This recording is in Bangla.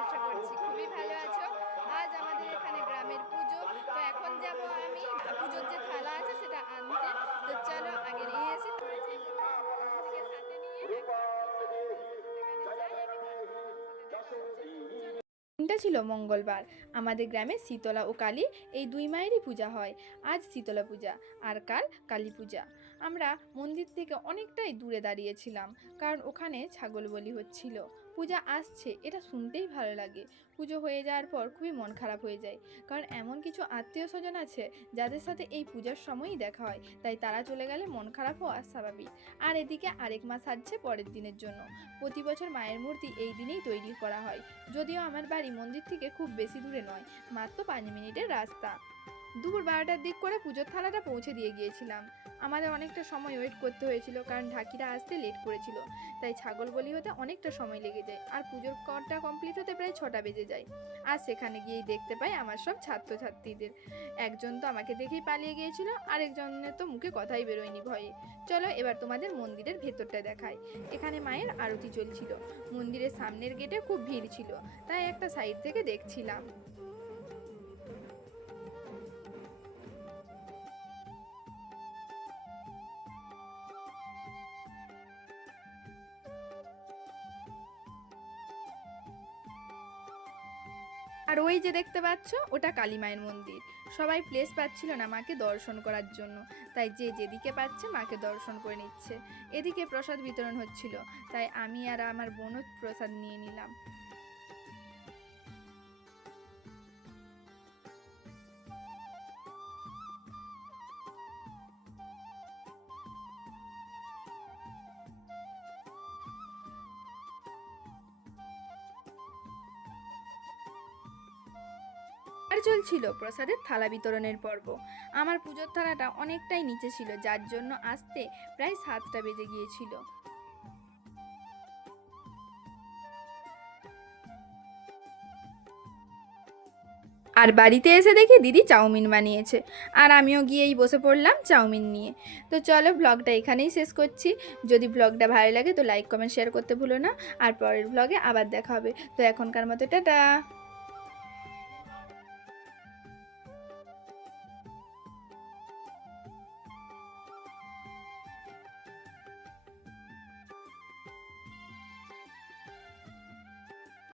আশা করছি খুবই ভালো আছো। আজ আমাদের এখানে গ্রামের পুজো। তো এখন যাব আমি। পুজোর যে থালা আছে সেটা আনতে। তো চলো আগে নিয়ে এসে দিনটা ছিল মঙ্গলবার। আমাদের গ্রামে শীতলা ও কালী, এই দুই মায়েরই পূজা হয়। আজ শীতলা পূজা আর কাল কালী পূজা। আমরা মন্দির থেকে অনেকটাই দূরে দাঁড়িয়েছিলাম, কারণ ওখানে ছাগল বলি হচ্ছিল। পূজা আসছে, এটা শুনতেই ভালো লাগে। পুজো হয়ে যাওয়ার পর খুবই মন খারাপ হয়ে যায়, কারণ এমন কিছু আত্মীয় স্বজন আছে যাদের সাথে এই পূজার সময়ই দেখা হয়, তাই তারা চলে গেলে মন খারাপ হওয়া স্বাভাবিক। আর এদিকে আরেক মাস আসছে পরের দিনের জন্য। প্রতি বছর মায়ের মূর্তি এই দিনেই তৈরি করা হয়। যদিও আমার বাড়ি মন্দির থেকে খুব বেশি দূরে নয়, মাত্র পাঁচ মিনিটের রাস্তা। দুপুর বারোটার দিক করে পুজোর থালাটা পৌঁছে দিয়ে গিয়েছিলাম। আমাদের অনেকটা সময় ওয়েট করতে হয়েছিল কারণ ঢাকিরা আসতে লেট করেছিল। তাই ছাগল বলি হতে অনেকটা সময় লেগে যায় আর পুজোর করটা কমপ্লিট হতে প্রায় ছটা বেজে যায়। আর সেখানে গিয়েই দেখতে পাই আমার সব ছাত্রছাত্রীদের। একজন তো আমাকে দেখেই পালিয়ে গিয়েছিল, আরেকজনের তো মুখে কথাই বেরোয়নি ভয়ে। চলো এবার তোমাদের মন্দিরের ভেতরটা দেখাই। এখানে মায়ের আরতি চলছিল। মন্দিরের সামনের গেটে খুব ভিড় ছিল, তাই একটা সাইড থেকে দেখছিলাম। আর ওই যে দেখতে পাচ্ছ, ওটা কালী মায়ের মন্দির। সবাই প্লেস পাচ্ছিল না মাকে দর্শন করার জন্য। তাই যে যেদিকে পাচ্ছে মাকে দর্শন করে নিচ্ছে। এদিকে প্রসাদ বিতরণ হচ্ছিল। তাই আমি আর আমার বোনও প্রসাদ নিয়ে নিলাম। চলছিল প্রসাদের থালা বিতরণের পর্ব। আমার পুজোর থালাটা অনেকটাই নিচে ছিল, যার জন্য আসতে প্রায় সাতটা বেজে গিয়েছিল। আর বাড়িতে এসে দেখি দিদি চাউমিন বানিয়েছে, আর আমিও গিয়েই বসে পড়লাম চাউমিন নিয়ে। তো চলো ব্লগটা এখানেই শেষ করছি। যদি ব্লগটা ভালো লাগে তো লাইক, কমেন্ট শেয়ার করতে ভুলো না। আর পরের ব্লগে আবার দেখা হবে। তো এখনকার মতো, টাটা!